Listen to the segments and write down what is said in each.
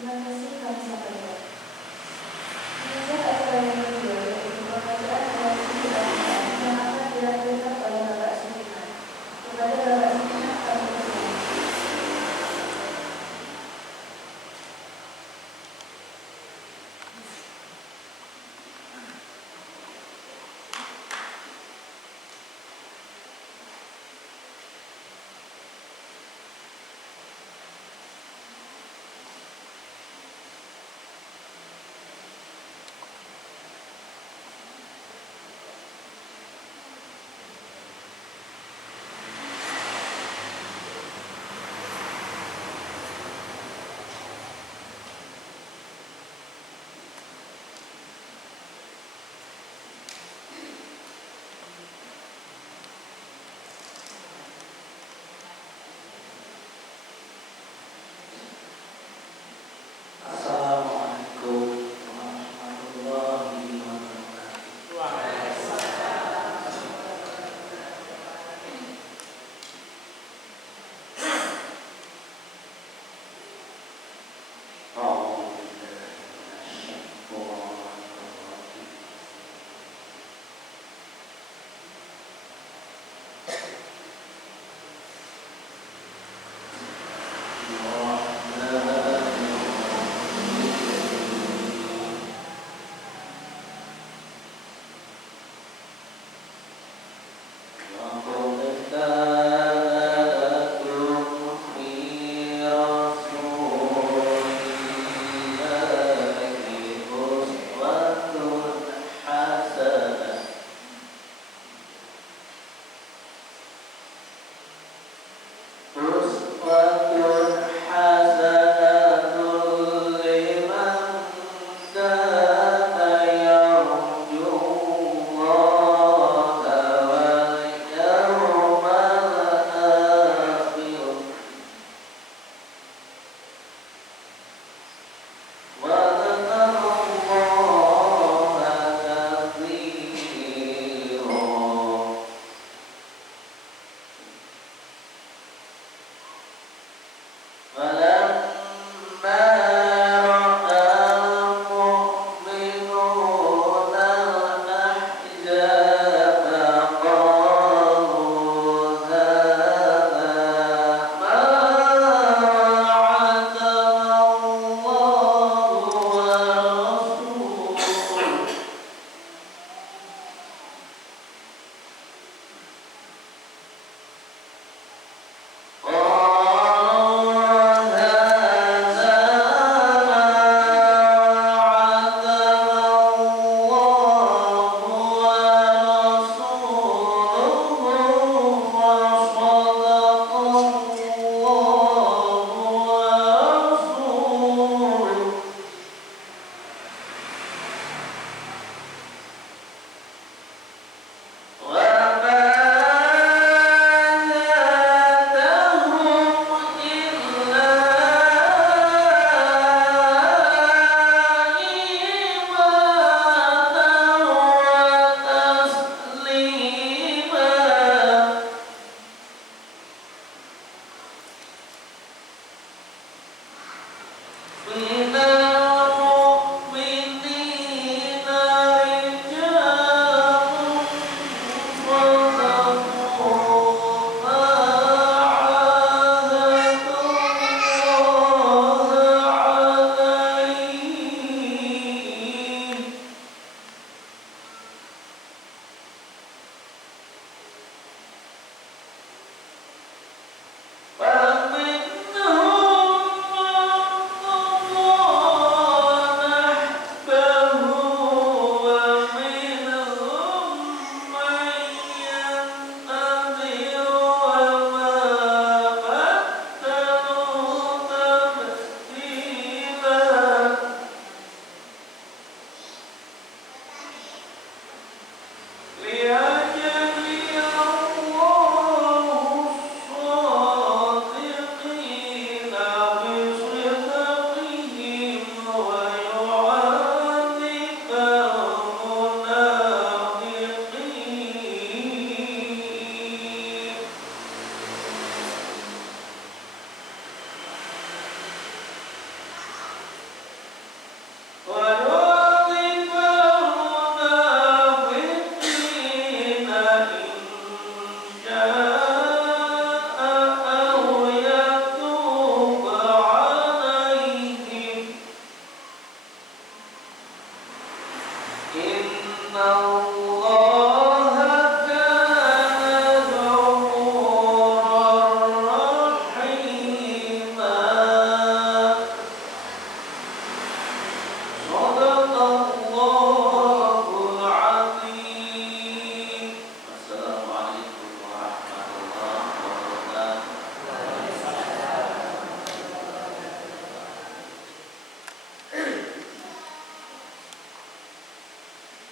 Terima kasih kami sampaikan. Kemudian acara yang kedua yaitu pembacaan reaksi Al-Quran yang akan dilakukan oleh Bapak Sudirman. Kepada Bapak Sudirman kami persilakan.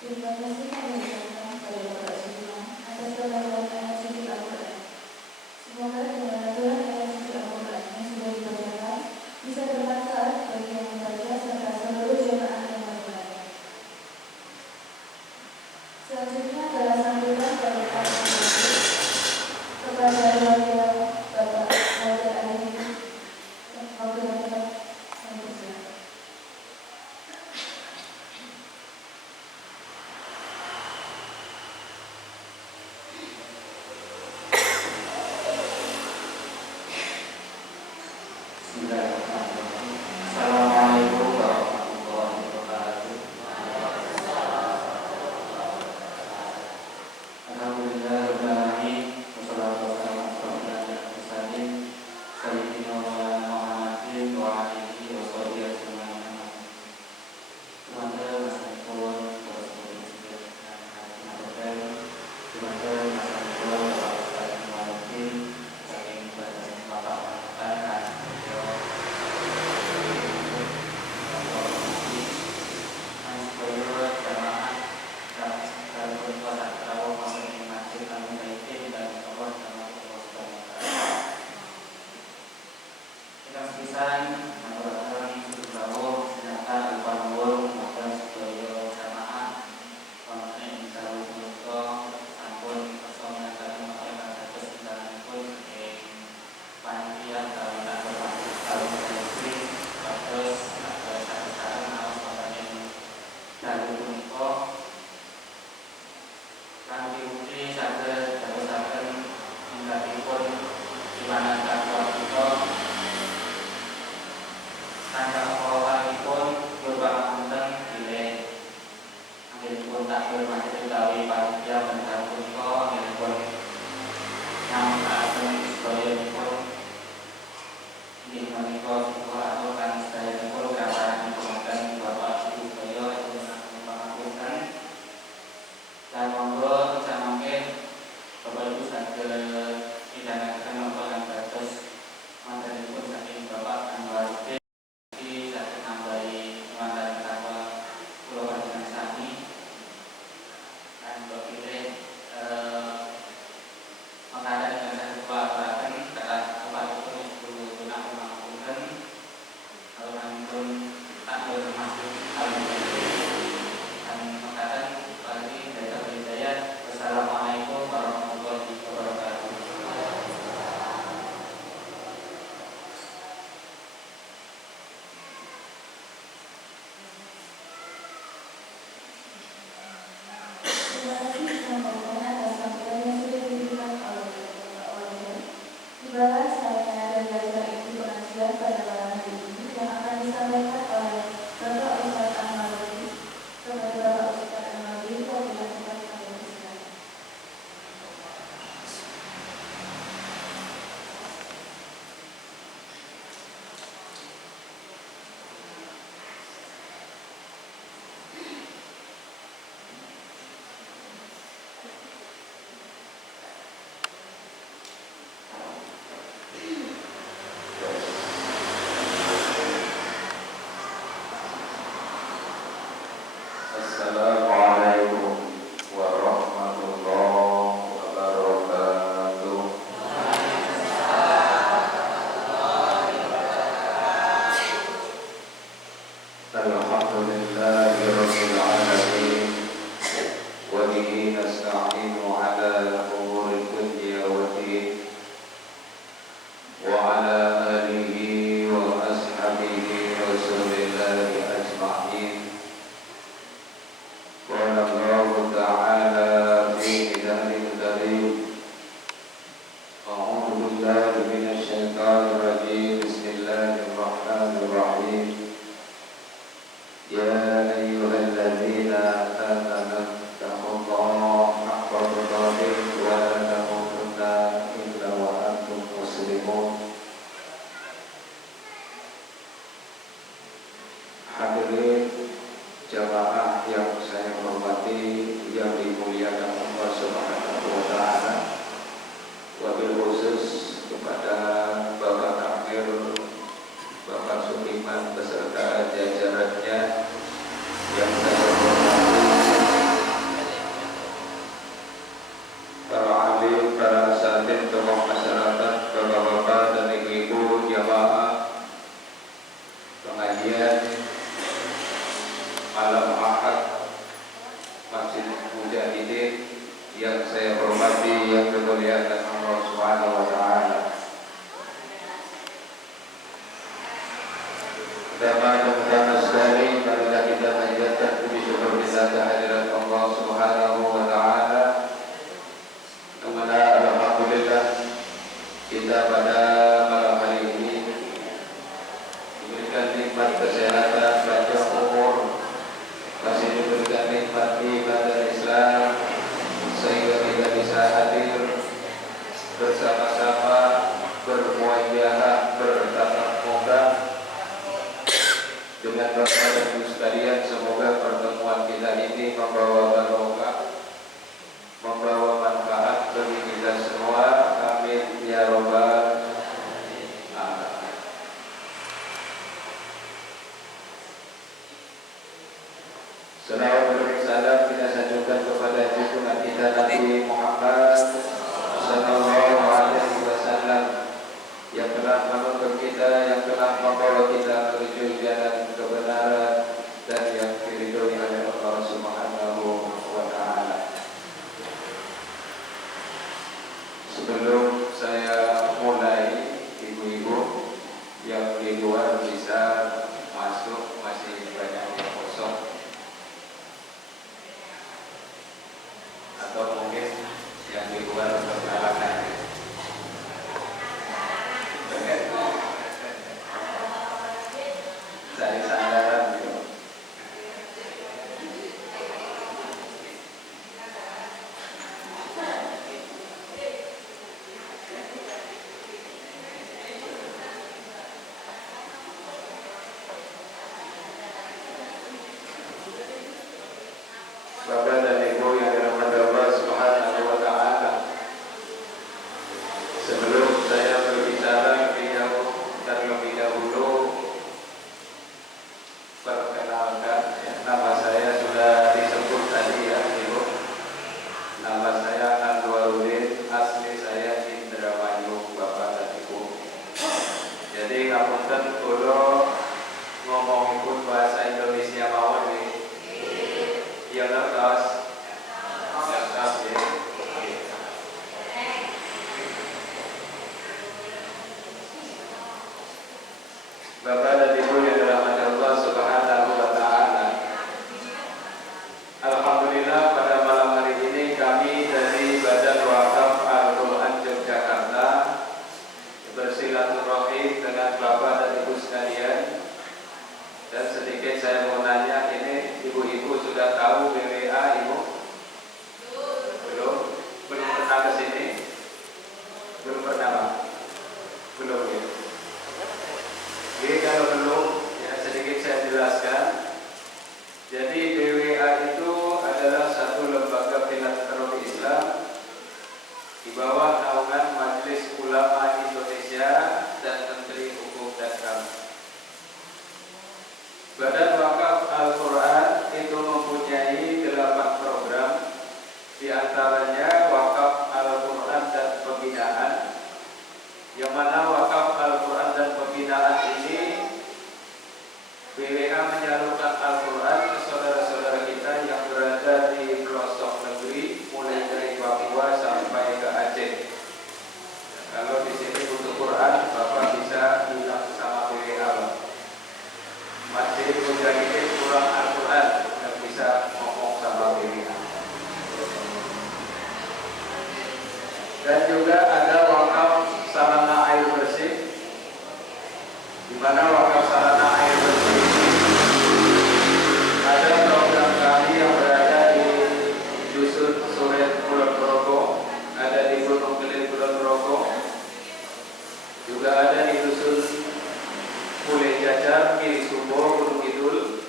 Terima kasih kami ucapkan kepada Bapak Sudirman atas pelajaran ayat suci Al-Quran. Semoga dengan aturan ayat suci Al-Quran yang sudah dibacakan bisa bermanfaat bagi yang membaca serta seluruh jemaah yang menggunakan. Selanjutnya adalah sambutan dari Pak Menteri kepada wakil Bapak Haidar Ali wakil Bapak Santosa. Assalamualaikum warahmatullahi wabarakatuh. Alhamdulillahirabbil alamin. Wassalatu wassalamu ala mursalin sayyidina Muhammadin wa alihi wa sahbihi ajmain. Semoga masyarakat وعلى آله وأصحابه رسول الله أجمعين. قال الله تعالى في كتابه الكريم: أعوذ بالله من الشيطان الرجيم. بسم الله الرحمن الرحيم. يا أيها الذين آمنوا اتقوا الله حق تقاته ولا تموتن إلا وأنتم مسلمون. Hadirin jamaah yang saya hormati, yang dimuliakan Allah Subhanahu wa taala. Wabil khusus kepada Bapak Amir, Bapak Suliman beserta jajarannya yang saya hormati, para alim, para asatidz, tokoh masyarakat, bapak-bapak dan ibu-ibu, jamaah pengajian malam Ahad Masjid Mujahidin yang saya hormati, yang dimuliakan Allah Subhanahu wa taala. Teman-teman sekalian, marilah kita panjatkan puji syukur kita kehadirat Allah Subhanahu wa taala. Dimana alhamdulillah kita pada malam hari ini diberikan nikmat kesehatan, panjang umur, masih diberikan nikmat ibadah Islam, sehingga kita bisa hadir bersama-sama bermuajahah, bertatap muka dengan Bapak dan Ibu sekalian. Semoga pertemuan kita ini membawa barokah, membawa manfaat bagi kita semua. Amin ya robbal alamin. Salawat dan salam kita sanjungkan kepada junjungan kita Nabi Muhammad sallallahu alaihi wasallam yang telah menuntun kita, yang telah membawa kita menuju jalan kebenaran dan yang diridhoi oleh Allah Subhanahu wa taala. Sebelum saya mulai, ibu-ibu yang di luar bisa masuk, masih banyak yang kosong, atau mungkin yang di luar berhalangan. Cari sandaran gitu. Bapak dan Ibu yang dirahmati Allah Subhanahu wa taala. Sebelum saya berbicara terlebih dahulu, perkenalkan, ya, nama saya sudah disebut tadi ya, Ibu. Nama saya Anwaruddin, asli saya Indramayu, Bapak dan Ibu. Jadi ngapunten kula ngomongipun bahasa Indonesia mawon nggih. Ya ngertos. Ngertos ya. Bapak dan Ibu yang dirahmati Allah Subhanahu wa taala. Alhamdulillah pada malam hari ini kami dari Badan Wakaf Al-Quran Yogyakarta bersilaturahim dengan Bapak dan Ibu sekalian. Dan sedikit saya mau nanya, ini ibu-ibu sudah tahu BWA, Ibu? Belum? Belum pernah ke sini? Belum pernah, Pak? Belum ya? Jadi kalau belum, ya sedikit saya jelaskan. Jadi BWA itu adalah satu lembaga filantropi Islam di bawah naungan Majelis Ulama Indonesia dan Menteri Hukum dan HAM. Badan Wakaf Al-Quran itu mempunyai 8 program, di antaranya Wakaf Al-Quran dan Pembinaan, yang mana Wakaf Al-Quran dan Pembinaan ini BWA menyalurkan Al-Quran ke saudara-saudara kita yang berada di pelosok negeri, mulai dari Papua sampai ke Aceh. Kalau di sini butuh Quran Al-Quran, Bapak bisa bilang sama BWA, Bang. Masih mujahidin kurang Al-Quran, yang bisa ngomong sama BWA. Dan juga ada wakaf sarana air bersih, di mana wakaf sarana air bersih ada program kami yang berada di Dusun Suren Kulon Progo, ada di Gunung Kelin Kulon Progo, juga ada di Dusun Pule Jajar, Kiri Subo, Gunung Kidul,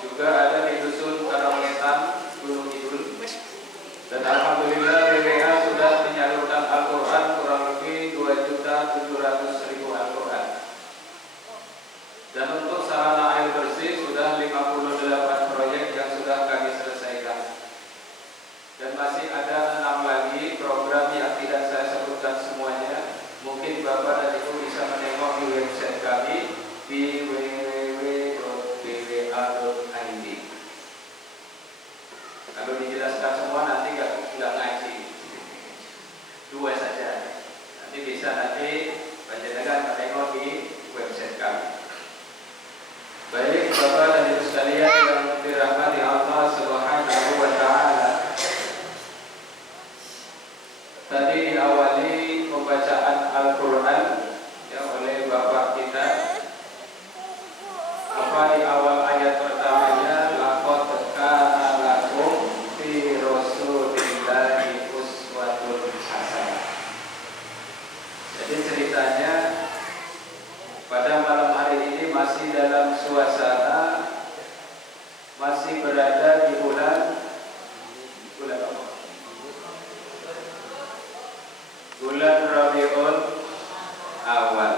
juga ada di Dusun Karangwetan, Gunung Kidul. Dan alhamdulillah BWA sudah menyalurkan Al-Quran kurang lebih 2.700.000 Al-Quran. Dan untuk sarana air bersih sudah 58 proyek yang sudah kami selesaikan. Dan masih ada 6 lagi program yang tidak saya sebutkan semuanya. Mungkin Bapak dan Ibu bisa menengok di website kami di www.bwa.id. Kalau dijelaskan semua nanti nggak ngaji, 2 saja. Nanti bisa panjenengan menengok di website kami. Baik Bapak dan Ibu sekalian yang dirahmati Allah Subhanahu wa Ta'ala. Tadi diawali pembacaan Al-Quran oleh Bapak kita. Apa di awal ayat pertamanya? Laqad kana lakum fi Rasulillahi uswatun hasanah. Jadi ceritanya pada malam hari ini masih dalam suasana, masih berada di bulan apa? Bulan Rabiul Awal,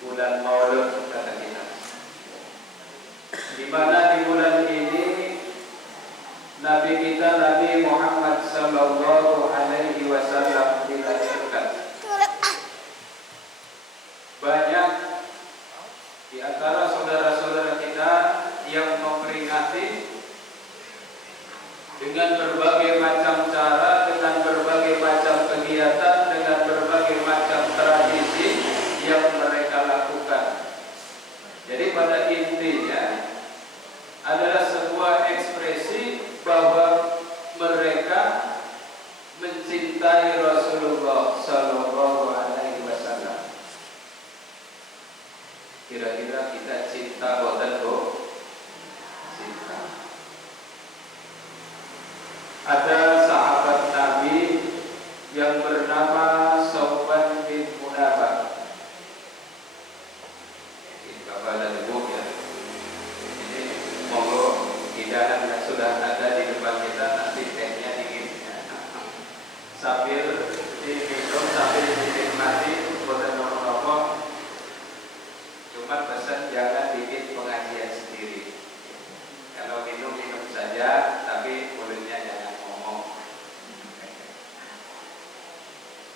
bulan Maulud kata kita. Di mana di bulan ini Nabi kita Nabi Muhammad sallallahu alaihi wasallam dilahirkan. Banyak di antara saudara-saudara kita yang memperingati dengan berbagai macam cara, dengan berbagai macam kegiatan, dengan berbagai macam tradisi yang mereka lakukan. Jadi pada intinya adalah sebuah ekspresi bahwa mereka mencintai Rasulullah sallallahu alaihi wasallam. Kira-kira kita cinta boten Bu? Cinta. Ada sahabat Nabi yang bernama Sauban bin Munabah. Ini Bapak dan Ibu ya. Ini monggo hidangan yang sudah ada di depan kita, nanti tehnya dingin. Sambil diminum, sambil dinikmati, boten nopo-nopo. Cuma pesan jangan bikin pengajian sendiri. Kalau minum saja, tapi mulutnya jangan ngomong.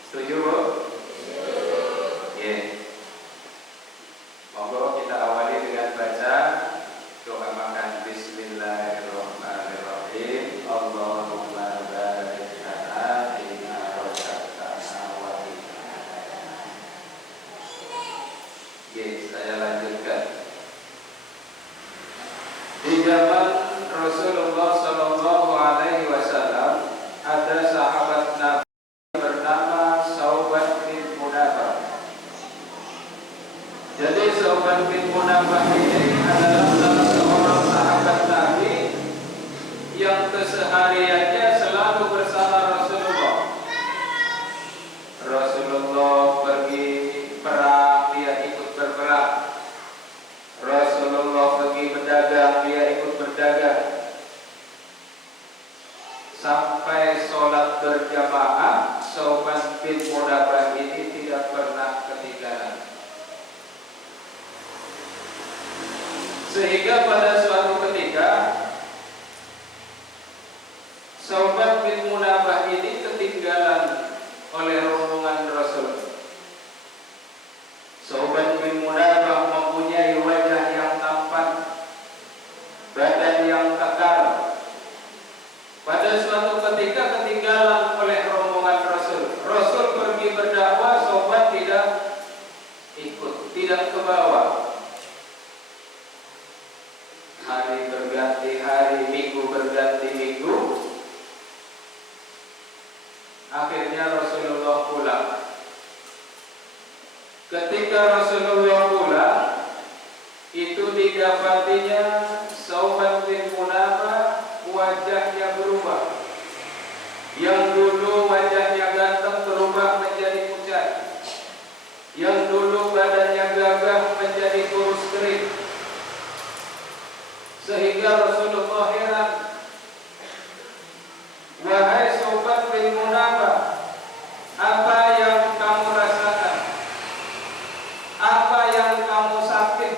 Setuju Bu? Yeah. Monggo kita awali dengan baca doa makan. Bismillahirrahmanirrahim. Allahumma barik lana fima razaqtana wa saya lanjutkan. Di zaman Rasulullah sallallahu alaihi wasallam ada sahabat Nabi bernama Sauban bin Munabah. Jadi Sauban bin Munabah ini adalah salah seorang sahabat Nabi yang kesehariannya selalu bersama Rasulullah. Rasulullah pergi perang, dia ikut berperang. Rasulullah pergi berdagang, dia ikut berdagang. Sampai sholat berjamaah, Sauban bin Munabah ini tidak pernah ketinggalan. Sehingga pada suatu ketika Sauban bin Munabah ini ketinggalan oleh rombongan Rasul. Sauban bin Munabah mempunyai wajah yang tampan, badan yang kekar. Pada suatu ketika ketinggalan oleh rombongan Rasul. Rasul pergi berdagang didapatinya Sauban bin Munabah wajahnya berubah. Yang dulu wajahnya ganteng berubah menjadi pucat. Yang dulu badannya gagah menjadi kurus kering. Sehingga Rasulullah heran. Wahai Sauban bin Munabah, apa yang kamu rasakan? Apa yang kamu sakit?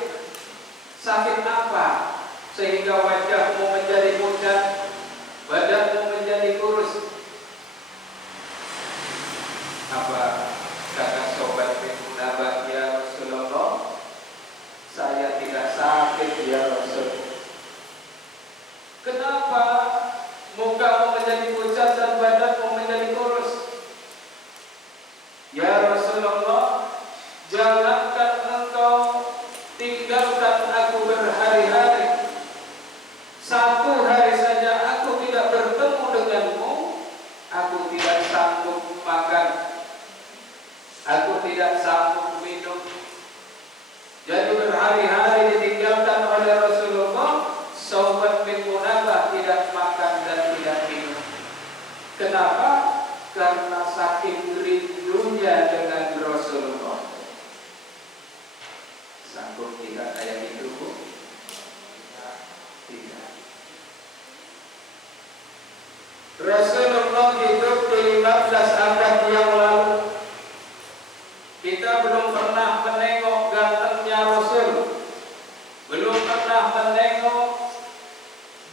Sakit apa? Sehingga wajahmu menjadi pucat, badanmu menjadi kurus. Apa kata Sauban bin Munabah? Ya Rasulullah, saya tidak sakit ya Rasul. Kenapa mukamu menjadi pucat dan badanmu menjadi kurus? Ya Rasulullah, jangankan engkau tinggalkan aku berhari-hari, satu hari saja aku tidak bertemu denganmu, aku tidak sanggup makan, aku tidak sanggup minum. Jadi berhari-hari ditinggalkan oleh Rasulullah. Sauban bin Munabah tidak makan dan tidak minum. Kenapa? Karena saking rindunya dengan Rasulullah. Sanggup tidak kayak itu, Bu? Tidak. Rasulullah hidup di 15 abad yang lalu. Kita belum pernah menengok gantengnya Rasul, belum pernah menengok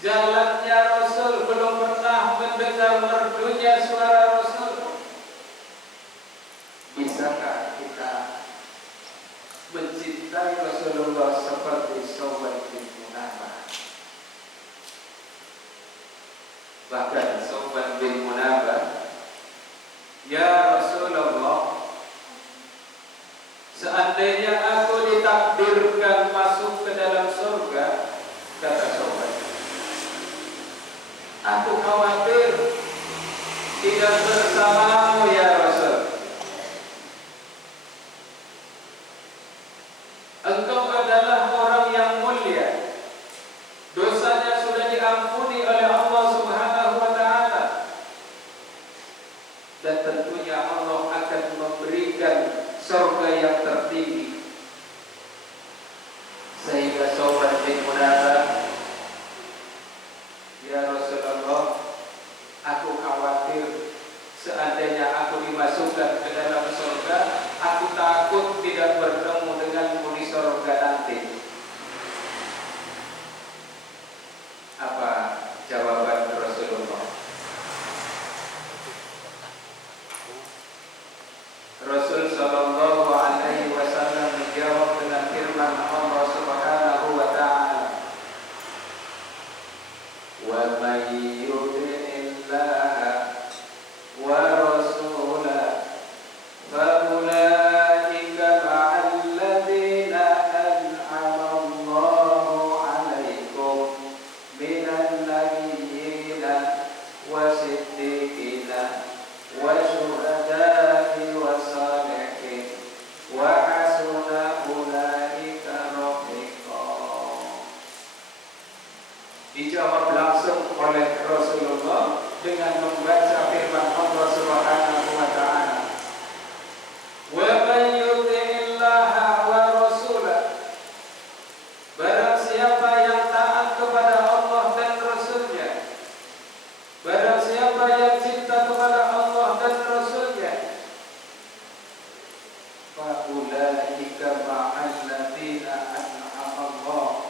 jalannya Rasul, belum pernah mendengar merdunya suara Rasul. Bisakah kita mencintai Rasulullah seperti Sauban bin Munabah? Bahkan Sauban bin Munabah, ya Rasulullah, seandainya aku ditakdirkan masuk ke dalam surga, kata Sauban, aku khawatir tidak bersamamu ya Rasul. Engkau adalah orang yang mulia, dosanya sudah diampuni oleh Allah Subhanahu wa ta'ala, dan tentunya Allah akan memberikan surga yang tertinggi. Sehingga Sauban bin Munabah, ya Rasulullah, aku khawatir seandainya aku dimasukkan ke dalam surga, aku takut tidak bertemu denganmu di surga nanti. Apa jawaban Rasulullah? Rasul sallallahu alaihi wasallam menjawab dengan firman Allah Subhanahu wa ta'ala, wa may yuti'illaha wa rasulahu fa ulaika ma'al ladzina an'ama Allahu 'alaihim minan nabiyyina wa siddiqina wa syuhada'i wa salihin wa hasuna ulaika rafiqa. Dijawab langsung oleh Rasulullah dengan membaca firman Allah Subhanahu wa ta'ala, wa may yuti'illaha wa rasulahu, barang siapa yang taat kepada Allah dan Rasulnya, barang siapa yang cinta kepada Allah dan Rasulnya, fa ulaika ma'al ladzina an'ama Allah,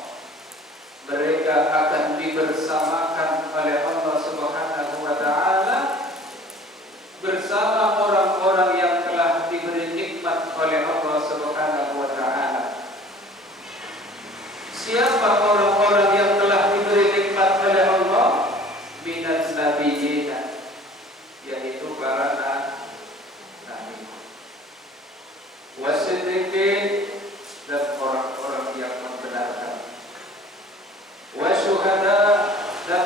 mereka akan dibersamakan oleh Allah Subhanahu wa ta'ala bersama orang-orang yang telah diberi nikmat oleh Allah Subhanahu wa ta'ala. Siapa orang-orang yang telah diberi nikmat oleh Allah? Minan nabiyyina, yaitu para nabi, wasiddiqin, dan orang-orang yang membenarkan, wasyuhada, dan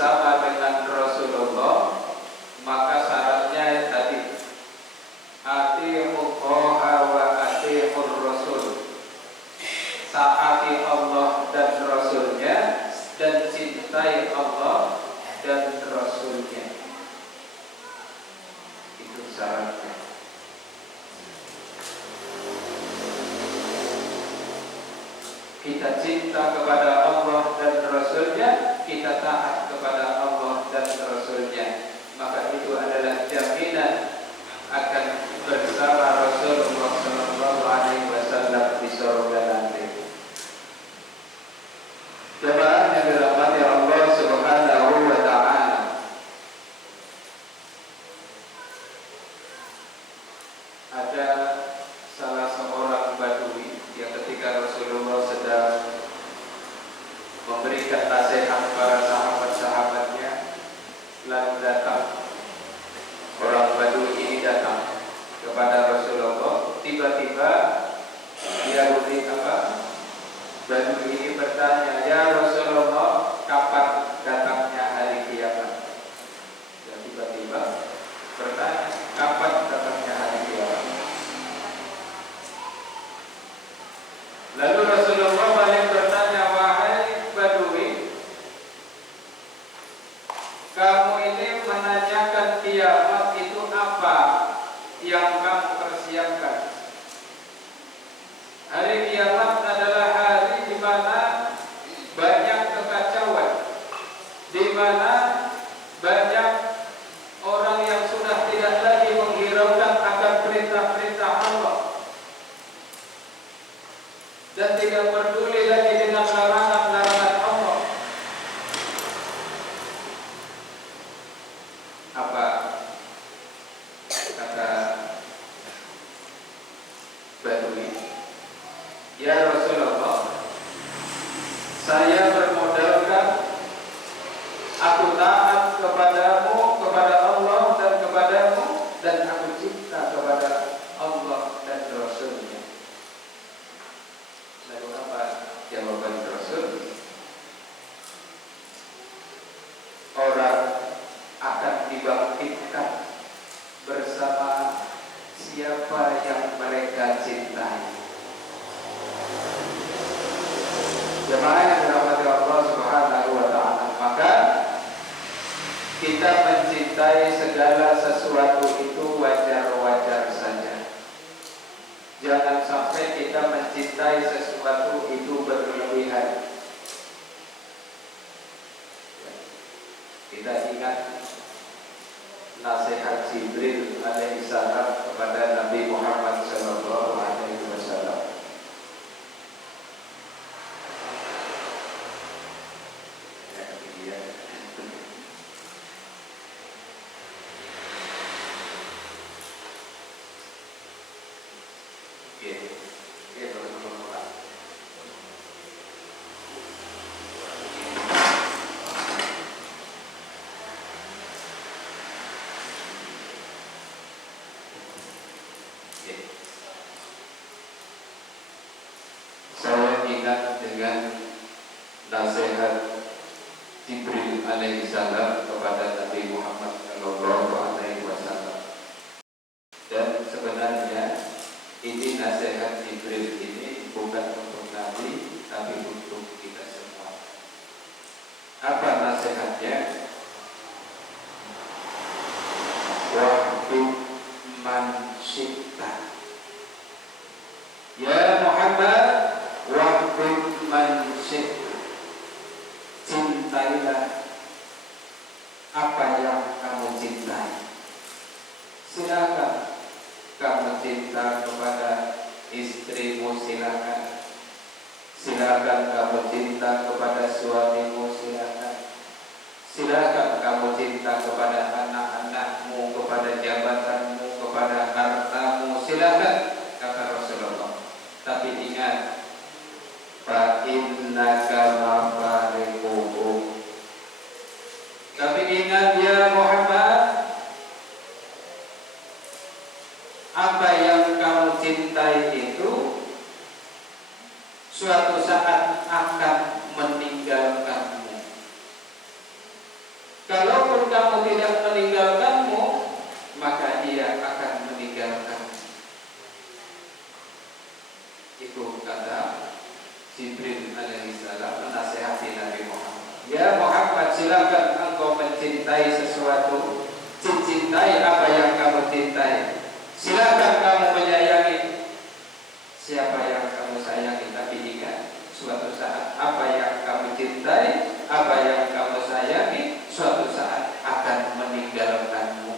bersama dengan Rasulullah, maka syaratnya tadi atiiullah wa atiiur rasul, taati Allah dan Rasulnya, dan cintai Allah dan Rasulnya. Itu syaratnya. Kita cinta kepada Allah dan Rasulnya, kita taat kepada Allah dan Rasulnya, maka itu adalah jaminan akan bersama Rasulullah SAW di surga nanti. Jemaah yang dirahmati Allah Subhanahu wa Ta'ala, ada salah seorang badui yang ketika Rasulullah sedang memberikan nasihat para sahabat-sahabatnya, lalu datang orang badui ini datang kepada Rasulullah. Tiba-tiba Yahudi badui ini bertanya, "Ya Rasulullah, kapan datangnya hari kiamat?" Dan tiba-tiba bertanya, "Kapan datangnya hari kiamat?" Lalu Rasulullah balik bertanya, "Wahai badui, kamu ini menanyakan kiamat itu apa yang kamu persiapkan? Hari kiamat adalah hari di mana banyak kekacauan, di mana banyak orang yang sudah tidak lagi menghiraukan akan perintah-perintah Allah dan tidak peduli lagi dengan larangan-larangan Allah." Apa kata badui? "Ya Rasulullah, saya bermodalkan aku taat kepadamu, kepada Allah dan kepadamu, dan aku cinta kepada Allah dan Rasulnya." Lalu apa jawaban Rasul? Orang akan dibangkitkan bersama siapa yang mereka cintai. Jemaah yang dirahmati Allah Subhanahu wa Ta'ala, maka kita mencintai segala sesuatu itu wajar-wajar saja. Jangan sampai kita mencintai sesuatu itu berlebihan. Kita ingat nasihat Jibril alaihissalam kepada Nabi Muhammad SAW. Saya ingat dengan nasihat Jibril alaihissalam kepada Nabi Muhammad SAW. Dan sebenarnya ini nasihat Jibril ini bukan untuk Nabi, tapi untuk kita semua. Apa nasihatnya? Wahbib man syi'ta. Ya Muhammad, wahbib man syi'ta. Cintailah apa yang kamu cintai. Silakan kamu cinta kepada istrimu, silakan. Silakan kamu cinta kepada suamimu, silakan. Silakan kamu cinta kepada anak-anakmu, kepada jabatanmu, kepada hartamu, silakan, kata Rasulullah. Tapi ingat, fa innaka mafariquhum. Tapi ingat ya Muhammad, apa yang kamu cintai itu suatu saat akan meninggalkanmu. silakan engkau mencintai sesuatu, cintai apa yang kamu cintai. Silakan kamu menyayangi siapa yang kamu sayangi, tapi ingat suatu saat apa yang kamu cintai, apa yang kamu sayangi, suatu saat akan meninggalkanmu.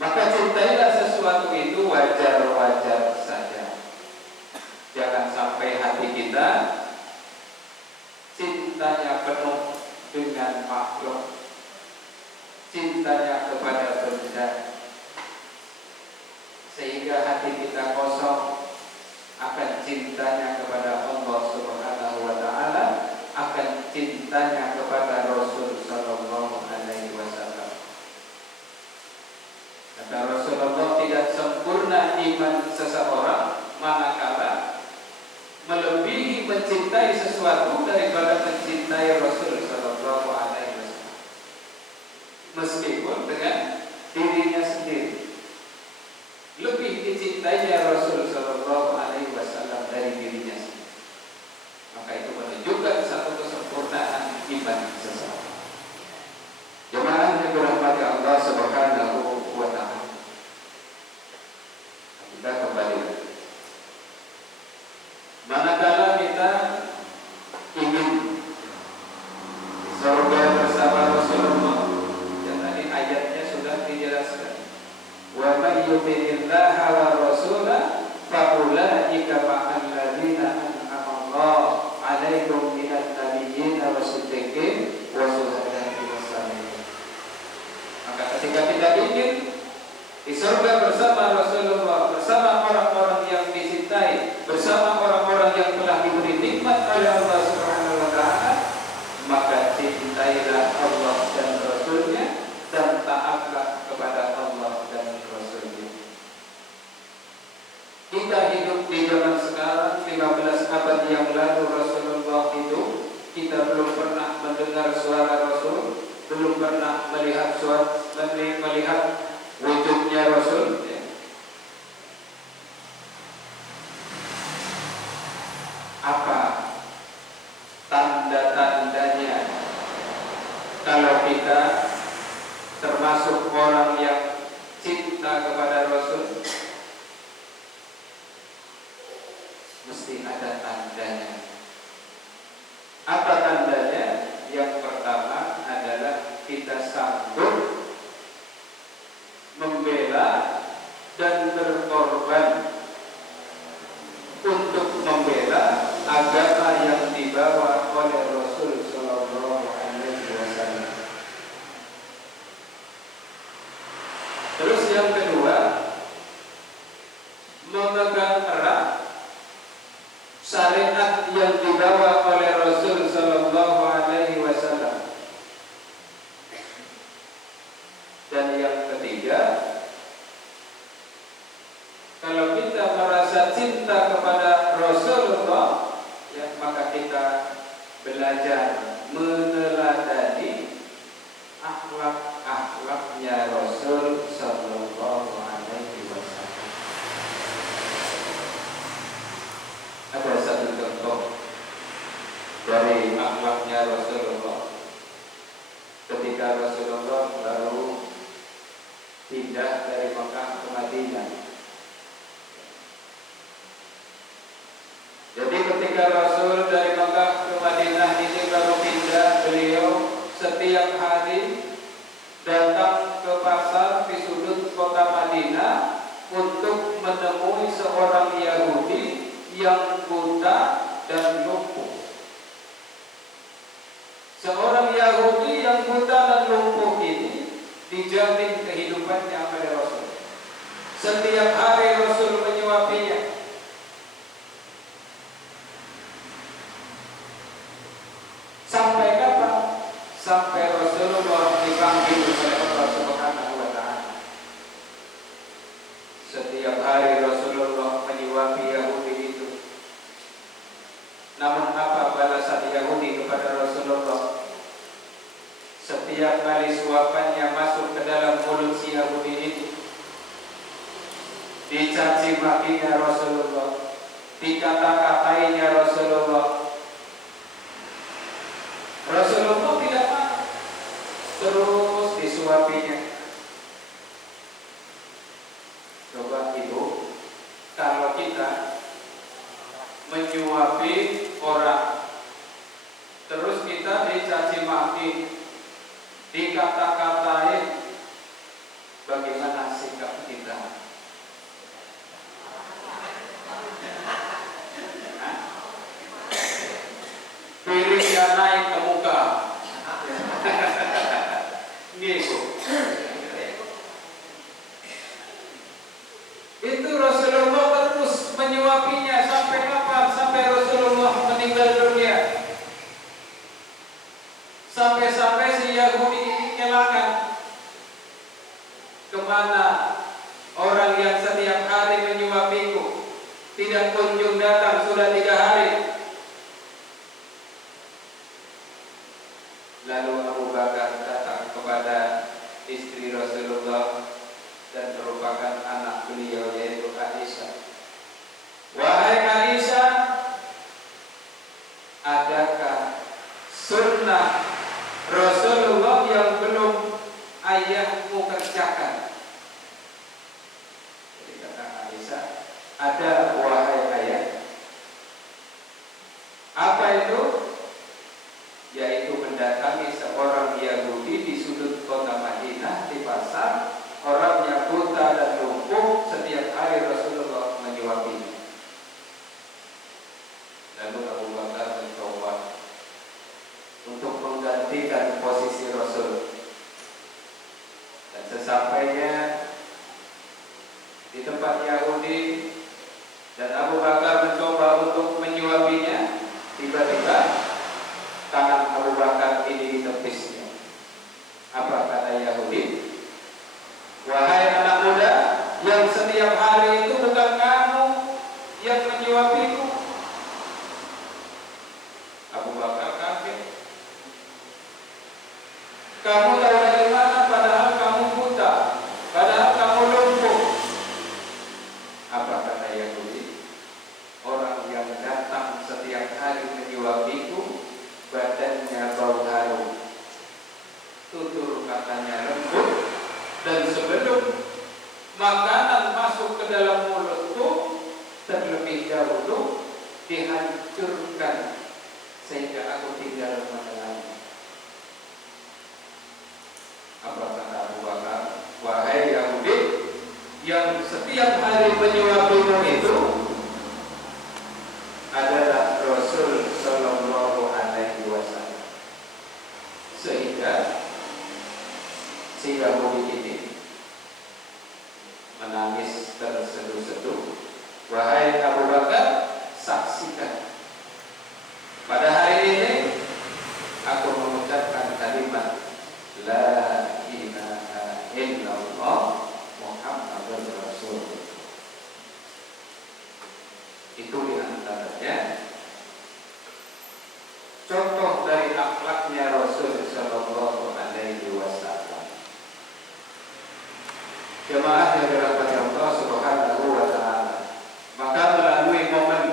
Maka cintailah sesuatu itu wajar-wajar saja. Jangan sampai hati kita cintanya penuh dengan makhluk, cintanya kepada benda, sehingga hati kita kosong akan cintanya kepada Allah Subhanahu wa taala, akan cintanya kepada Rasul sallallahu alaihi wasallam. Kata Rasulullah, tidak sempurna iman seseorang manakala melebihi mencintai sesuatu daripada mencintai Rasul sallallahu alaihi wasallam. Meskipun dengan dirinya sendiri, lebih dicintainya Rasul sallallahu alaihi wasallam dari dirinya sendiri. Maka itu menunjukkan satu kesempurnaan iman seseorang. Jemaah yang dirahmati Allah Subhanahu wa taala. Kita kembali. Manakala kita ingin surga bersama Rasulullah, yang tadi ayatnya sudah dijelaskan. Wa may yuti'illaha wa rasulahu fa ulaika ma'al ladzina an'ama Allahu 'alaihim minal nabiyyin wasiddiqin wa syuhada'i wassalihin. Maka ketika kita ingin di surga bersama Rasulullah, bersama orang-orang yang dicintai, bersama orang-orang yang telah diberi nikmat oleh Allah Subhanahu wa taala, maka cintailah Allah dan Rasulnya dan taatlah kepada Allah dan Rasulnya. Kita hidup di zaman sekarang, 15 abad yang lalu Rasulullah hidup, kita belum pernah mendengar suara Rasul, belum pernah melihat wujudnya Rasul. Apa tanda-tandanya kalau kita termasuk orang yang cinta kepada Rasul? Mesti ada tandanya. Apa tandanya? Yang pertama adalah kita sanggup membela dan berkorban untuk membela agama yang dibawa oleh Rasul sallallahu alaihi wasallam. Terus yang kedua, memegang erat syariat yang dibawa oleh Rasul sallallahu alaihi wasallam. Dan yang ketiga, kalau kita merasa cinta kepada Rasulullah, ya, maka kita belajar meneladani akhlak-akhlaknya Rasul sallallahu alaihi wasallam. Ada satu contoh dari akhlaknya Rasulullah. Ketika Rasulullah baru pindah dari Mekah ke Madinah. Jadi ketika Rasul dari Mekah ke Madinah ini baru pindah, beliau setiap hari datang ke pasar di sudut kota Madinah untuk menemui seorang Yahudi yang buta dan lumpuh. Seorang Yahudi yang buta dan lumpuh ini dijamin kehidupannya oleh Rasul. Setiap hari Rasul menyuapinya. Sampai kapan? Sampai Rasulullah dipanggil oleh Allah Subhanahu wa taala. Setiap hari Rasulullah menyuapi Yahudi itu. Namun apa balasan Yahudi kepada Rasulullah? Setiap kali suapannya masuk ke dalam mulut si Yahudi itu, dicaci makinya Rasulullah, dikata-katainya Rasulullah. menyuapi orang, terus kita dicaci maki, dikata-katain, bagaimana sikap kita? Piringnya naik ke muka. Gitu. Itu Rasulullah terus menyuapinya sampai kapan? Sampai Rasulullah meninggal dunia. Sampai-sampai si Yahudi ini kelangan. Kemana orang yang setiap hari menyuapiku tidak kunjung datang sudah 3 hari. Lalu Abu Bakar datang kepada istri Rasulullah dan merupakan anak beliau yaitu Aisyah. Wahai Aisyah, adakah sunnah Rasulullah yang belum ayahmu kerjakan? Jadi kata Aisyah, ada wahai ayah. Apa itu? Yaitu mendatangi seorang Yahudi di sudut kota Madinah di pasar, orangnya buta dan lumpuh, setiap hari Rasulullah menyuapinya. Lalu Abu Bakar mencoba untuk menggantikan posisi Rasul, dan sesampainya di tempat Yahudi dan Abu Bakar mencoba untuk menyuapinya, tiba-tiba tangan Abu Bakar ini ditepisnya. Apa kata Yahudi? Wahai anak muda, yang setiap hari itu bukan kamu yang menyuapiku. Abu Bakar kaget. Kamu tahu dari mana? Padahal kamu buta, padahal kamu lumpuh. Apa kata Yahudi? Orang yang datang setiap hari menyuapiku, badannya bau harum, tutur katanya lembut, dan sebelum makanan masuk ke dalam mulutku, terlebih dahulu dihancurkan sehingga aku tinggal menelan. Apa kata Abu Bakar? Wahai Yahudi, yang setiap hari menyuapimu itu adalah Rasul Sallallahu Alaihi Wasallam. Sehingga si Yahudi ini menangis terseduh-seduh. Wahai Abu Bakar, saksikan, pada hari ini aku mengucapkan kalimat La ilaha illallah Muhammadur Rasul. Itu diantaranya contoh dari akhlaknya Rasul Sallallahu Alaihi Wasallam. Jemaah yang dirahmati Allah Subhanahu Wa Taala, maka melalui momen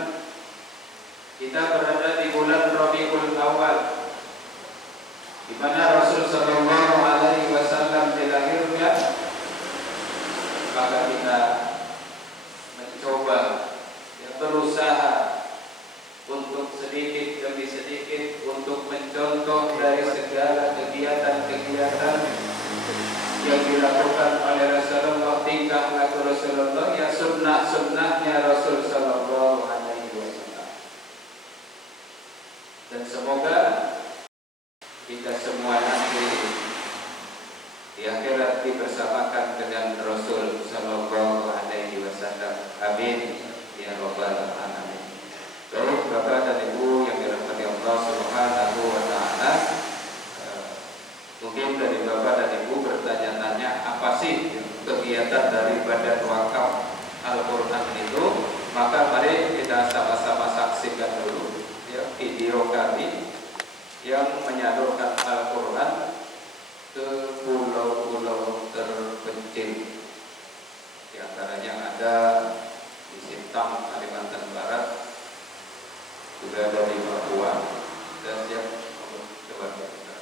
kita berada di bulan Rabiul Awal, di mana Rasul Sallallahu Alaihi Wasallam dilahirkan, maka kita mencoba, berusaha untuk sedikit demi sedikit untuk mencontoh dari segala kegiatan-kegiatan yang dilakukan oleh Rasulullah, tingkah laku Rasulullah, ya sunnah-sunnahnya Rasul Sallallahu Alaihi Wasallam. Dan semoga kita semua nanti di akhirat dibersamakan dengan Rasul Sallallahu Alaihi Wasallam. Amin ya Rabbal Alamin. Baik Bapak dan Ibu yang dirahmati Allah Subhanahu Wa Taala, mungkin dari Bapak dan Ibu bertanya-tanya apa sih kegiatan daripada wakaf Al-Quran itu, maka mari kita sama-sama saksikan dulu ya video kami yang menyalurkan Al-Quran ke pulau-pulau terpencil. Di antaranya ada di Sintang, Kalimantan Barat, juga ada di Papua, dan siap coba kita.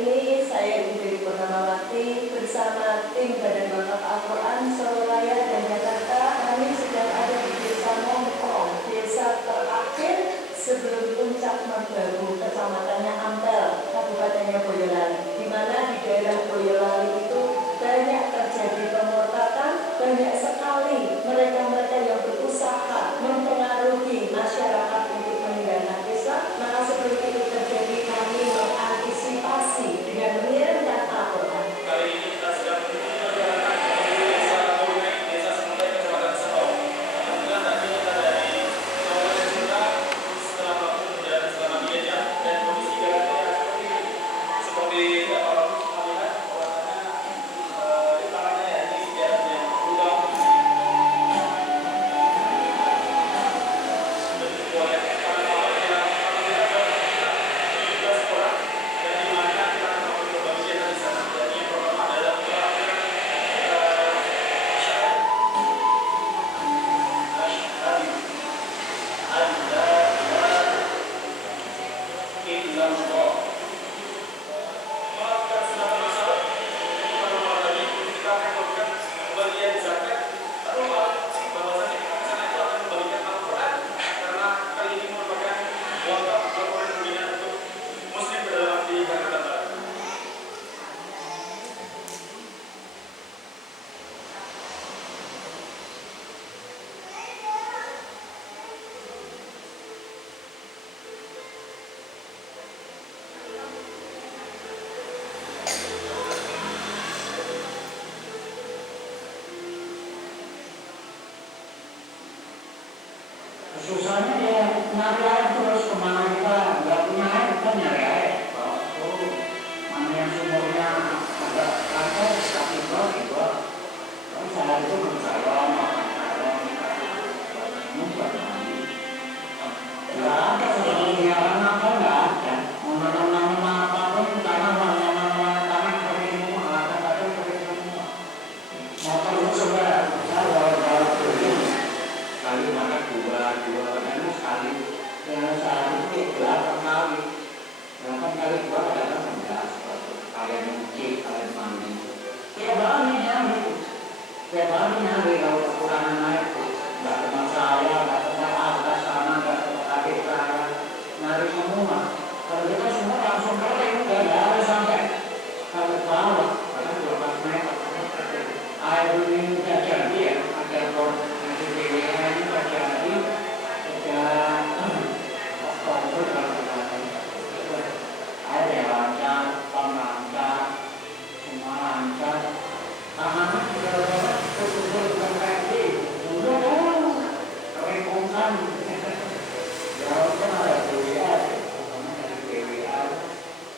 ini saya Ibu Dewi Purnamawati bersama tim Badan Wakaf Al-Quran Surabaya dan Jakarta. Kami sedang ada di Desa Mongkong, desa terakhir sebelum puncak Merbabu, kecamatannya Ampel, kabupatennya Boyolali. Di mana di daerah Boyolali itu banyak terjadi pemurtadan, banyak sekali mereka-mereka yang berusaha mempengaruhi masyarakat untuk meninggalkan Islam. Maka sebelum itu terjadi, kami mengantisipasi dengan mengirimkan Al-Quran. Kali ini kita sedang perjalanan menuju desa Boyolali, desa Semuntai, kecamatan Serong. Kebetulan tadi kita dari Kabupaten Sunda setelah melakukan perjalanan selama 3 jam dan kondisi jalannya seperti Bapak melihat warnanya di tangannya ya, ini jalannya lubang dan buaya. Para yang apabila kita 17 orang dan di mana kita akan melakukan berbagi jasa di sana. Jadi yang pertama adalah Muslim berdalam di Jakarta Barat. Susahnya ya nyari air terus kemana kita nggak punya air kita nyari air. Mana yang sumurnya agak lancar tapi juga kalau saya itu bersalon nggak ada seperti orang apa nggak ada menanam apapun tanah tanah kering semua kadang-kadang kering semua motor itu sebenarnya saya bawa kering Kali makan dua kadang sekali. yang sehari itu 8 kali 8 kali 2 kadang 11. Kalian nyuci, kalian mandi. tiap hari nyari kalau kekurangan air nggak cuma saya, nggak cuma ada sana, nggak cuma adik saya nyari semua. Kalau kita semua langsung kering nggak ada sampai kalau bawah kadang 12 meter air ini udah jadi ya ada bor nanti pilihan ini udah jadi sejak Oktober kalau tidak salah. Air ya lancar, pom lancar, semua lancar. Tahanan sudah tersusun konveksi, udah kering. Ya kan ada BWA, pokoknya dari BWA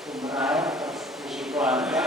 sumber air terus di situ ada.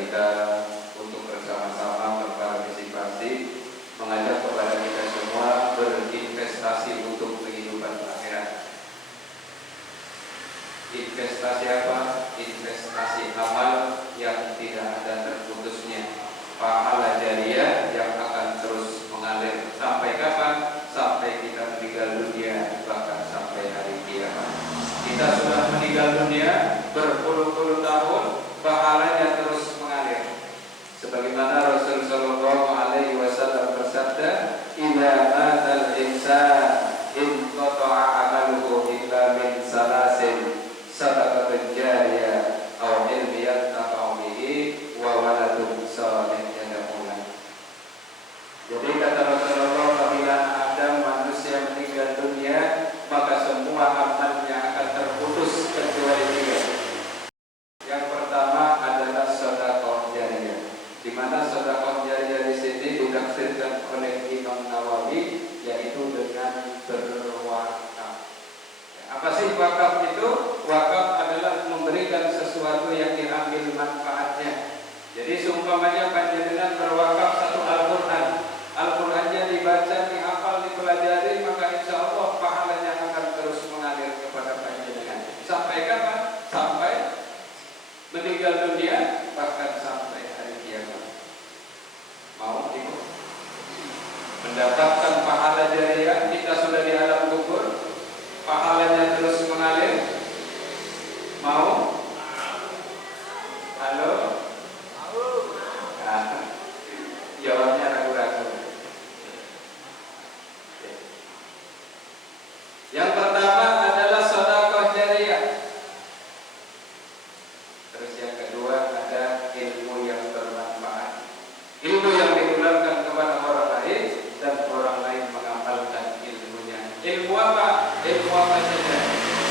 kita untuk bersama-sama berpartisipasi mengajak kepada kita semua berinvestasi untuk kehidupan akhirat. Investasi apa? Investasi amal yang tidak ada terputusnya, pahala jariah yang akan terus mengalir sampai kapan? Sampai kita meninggal dunia, bahkan sampai hari kiamat. Kita sudah meninggal dunia berpuluh-puluh tahun, pahalanya terus mengalir. Sebagaimana Rasul sallallahu alaihi wasallam bersabda, "Idza matal insan inqata'a 'amaluhu illa min salasin, sadaqatin jariyah aw ilmin yantafa'u bihi wa waladun shalih yad'u lahu." Jadi kata Rasulullah, apabila ada manusia meninggal dunia, maka semua amalnya akan terputus kecuali tiga. Yang pertama adalah sedekah jariyah, di mana sedekah jariyah di sini ditafsirkan oleh Imam Nawawi yaitu dengan berwakaf. Apa sih wakaf itu? Wakaf adalah memberikan sesuatu yang diambil manfaatnya. Jadi seumpamanya panjenengan berwakaf satu Al-Quran, Al-Qurannya dibaca, dihafal, dipelajari, maka insya Allah pahalanya akan terus mengalir kepada panjenengan. Sampai kapan? Sampai meninggal dunia, bahkan sampai hari kiamat. Mau ibu mendapatkan pahala jariah? Kita sudah di alam kubur, pahalanya terus mengalir. Mau? Halo? Nah, jawabnya ragu-ragu. Yang pertama adalah sedekah jariyah. Terus yang kedua ada ilmu yang bermanfaat, ilmu yang ditularkan kepada orang lain dan orang lain mengamalkan ilmunya. Ilmu apa? Ilmu apa saja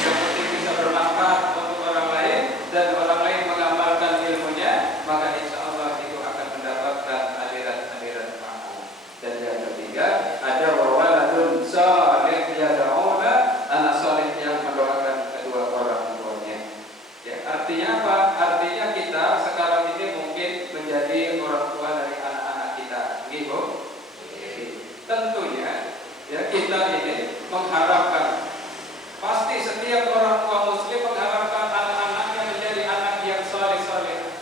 yang penting bisa bermanfaat untuk orang lain dan orang lain mengamalkan ilmunya, maka insya Allah itu akan mendapatkan aliran-aliran pahala. Dan yang ketiga ada waladun shalih yad'u lahu, anak saleh yang mendoakan kedua orang tuanya. Ya, artinya apa? Artinya kita sekarang ini mungkin menjadi orang tua dari anak-anak kita. Gitu. Tentunya ya kita ini mengharapkan, pasti setiap orang tua muslim mengharapkan anak-anaknya menjadi anak yang saleh-saleh,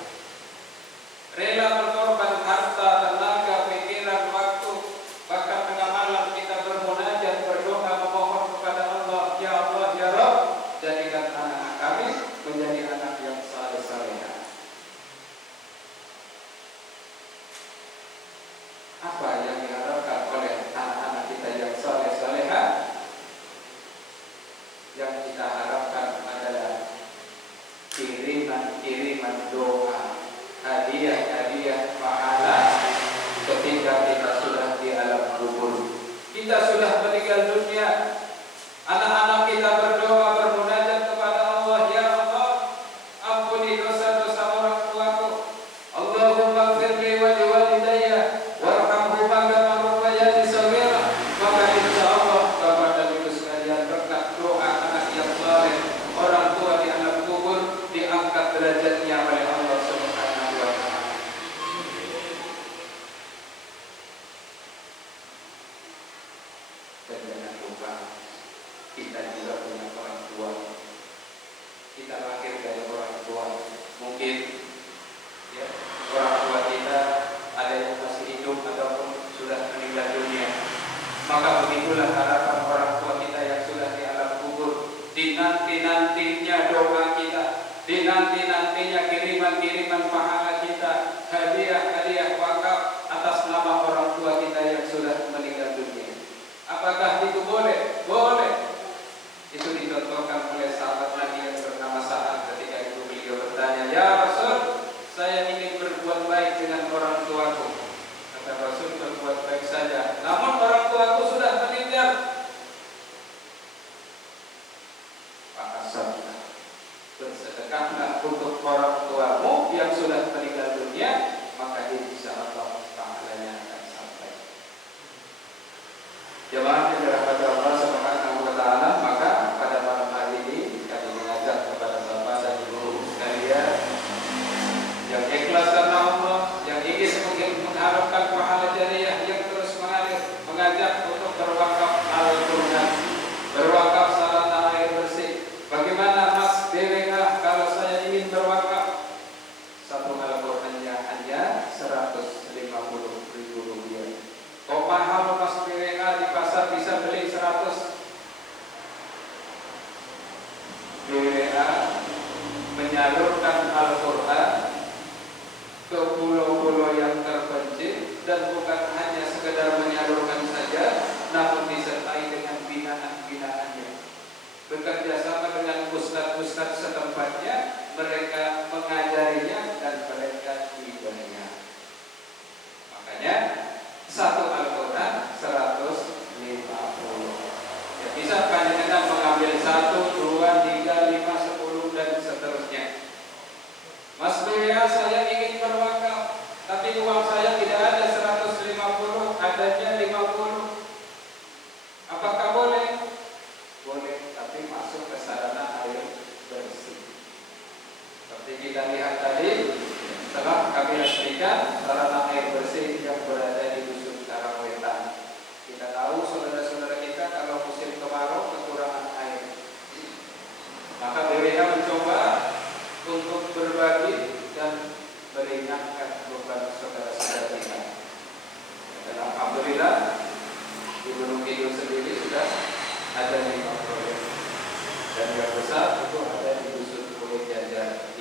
rela berkorban harta, tenaga, pikiran, waktu, bahkan tengah malam kita bermunajat, berdoa, memohon kepada Allah, ya Allah, ya Rabb, jadikan anak kami menjadi anak yang saleh-saleh. Apa yang diharapkan oleh anak-anak kita yang saleh-salehah? Yang kita harapkan adalah kiriman-kiriman doa, hadiah-hadiah pahala ketika kita sudah di alam kubur. Kita sudah meninggal dunia, anak-anak kita berdoa, bermunajat kepada Allah, ya Allah, ampuni dosa-dosa orang tuaku. Allahumma firli wa liwalidayya warhamhuma kama rabbayani shaghira. Maka insya Allah Bapak dan Ibu sekalian, berkat doa anak yang saleh, orang tua di alam kubur diangkat derajatnya oleh Allah Subhanahu wa taala. Dan jangan lupa kita juga punya orang tua. Kita lahir dari orang tua. Mungkin ya, orang tua kita ada yang masih hidup ataupun sudah meninggal dunia. Maka begitulah harapan orang tua kita yang sudah di alam kubur. Dinanti-nantinya doa kita, dinanti-nantinya kiriman-kiriman pahala kita, hadiah-hadiah wakaf atas nama orang tua kita yang sudah meninggal dunia. Apakah itu boleh? Boleh. Itu dicontohkan oleh sahabat Nabi yang bernama Sa'ad. Ketika itu beliau bertanya, ya Rasul, saya ingin berbuat baik dengan orang tuaku. Kata Rasul, berbuat baik saja, namun orang tuaku sudah meninggal. Fa'asabna, bersedekahlah untuk orang tuamu yang sudah meninggal dunia, maka insya Allah pahalanya akan sampai. Jemaah yang dirahmati Allah Subhanahu wa taala, maka pada malam hari ini kami mengajak kepada bapak dan ibu sekalian yang ikhlas karena dan bukan hanya sekedar menyalurkan saja, namun disertai dengan binaan-binaannya. Bekerja sama dengan ustadz-ustadz setempatnya, mereka mengajarinya dan mereka dibayar. Makanya satu Al-Quran 150. Ya, bisa panjenengan mengambil 1, 2, 3, 5, 10 dan seterusnya. Mas Bea, saya ingin berwakaf, tapi uang saya tidak ada 150, adanya 50. Apakah boleh? Boleh, tapi masuk ke sarana air bersih. Seperti kita lihat tadi, setelah kami resmikan sarana air bersih yang berada di Dusun Karangwetan. Kita tahu saudara-saudara kita kalau musim kemarau kekurangan air. Maka BWH mencoba untuk berbagi dan meringankan beban saudara-saudara kita. Dan alhamdulillah di Gunung Kidul sendiri sudah ada 5 proyek, dan yang besar itu ada di Dusun Kulit Jajar.